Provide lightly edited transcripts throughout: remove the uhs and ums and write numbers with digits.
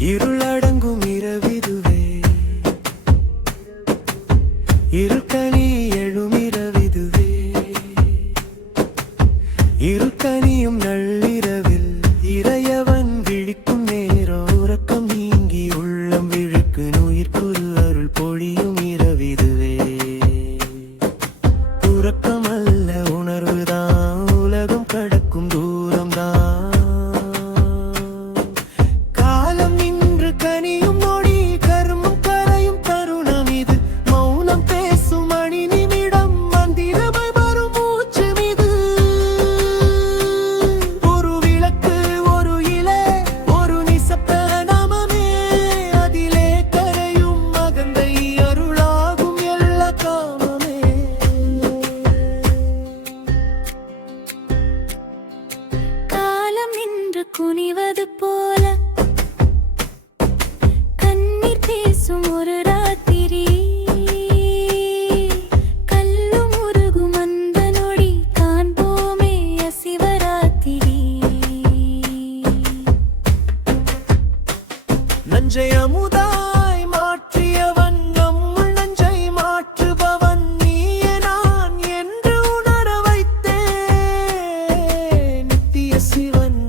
இருளடங்கும் இரவிதுவே இருக்கனி எழுமிரவிதுவே இருக்கனியும் நள்ளிரவில் இறையவன் விழிக்கும் நேரம் உறக்கம் நீங்கி உள்ளம் விழுக்கு நுயிர்க்குரு அருள் பொழியும் இரவிதுவே உறக்கம் அல்ல உணர்வுதான் உலகம் கடக்கும் தூரம்தான் குனிவது போல கண்ணீர் பேசும் ஒரு ராத்திரி கல்லும் உருகும் அந்த நொடி காண்போமே சிவராத்திரி நஞ்சை அமுதாய் மாற்றியவன் நம்முள் நஞ்சை மாற்றுபவன் நீயே நான் என்று உணர வைத்தே நித்திய சிவன்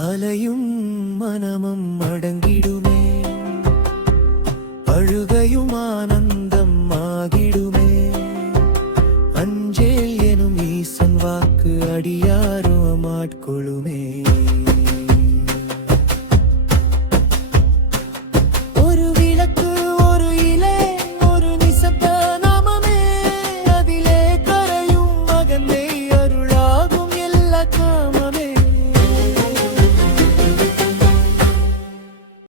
அலையும் மனமும் அடங்கிடும்